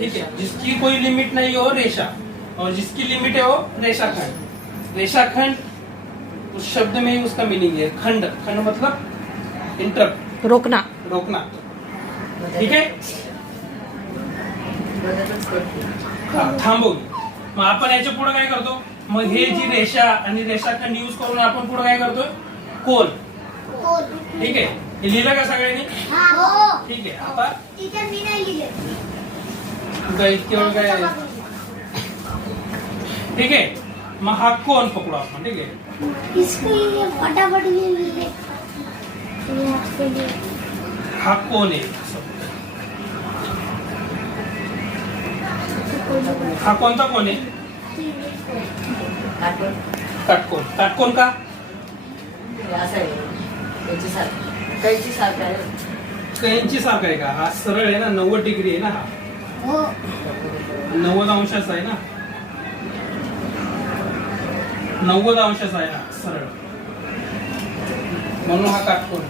ठीक है, जिसकी कोई लिमिट नहीं हो रेशा, और जिसकी लिमिट है वो रेशाखंड। रेशाखंड उस शब्द में ही उसका मीनिंग है खंड। खंड मतलब इंटरप्ट, रोकना. रोकना. ठीक आहे, थांबवली. मग आपण याच्या पुढे काय करतो, मग हे जी रेषा आणि रेषाखंड यूज करून आपण पुढे काय करतोय, कोन. ठीक आहे, हे लिहिलं का सगळ्यांनी? ठीक आहे, आता तुझा इतके वेळ काय. ठीक आहे, मग हा कोन पकडू आपण. ठीक आहे, फटाफट हा कोन आहे. हा कोणता कोन आहे? काटकोन. काटकोन का? कैची सारखा आहे. कैंची सारखा आहे का? हा सरळ आहे ना, 90 डिग्री आहे ना, हा 90 अंशाचा आहे ना, 90 अंशाचा आहे ना सरळ, म्हणून हा काटकोन.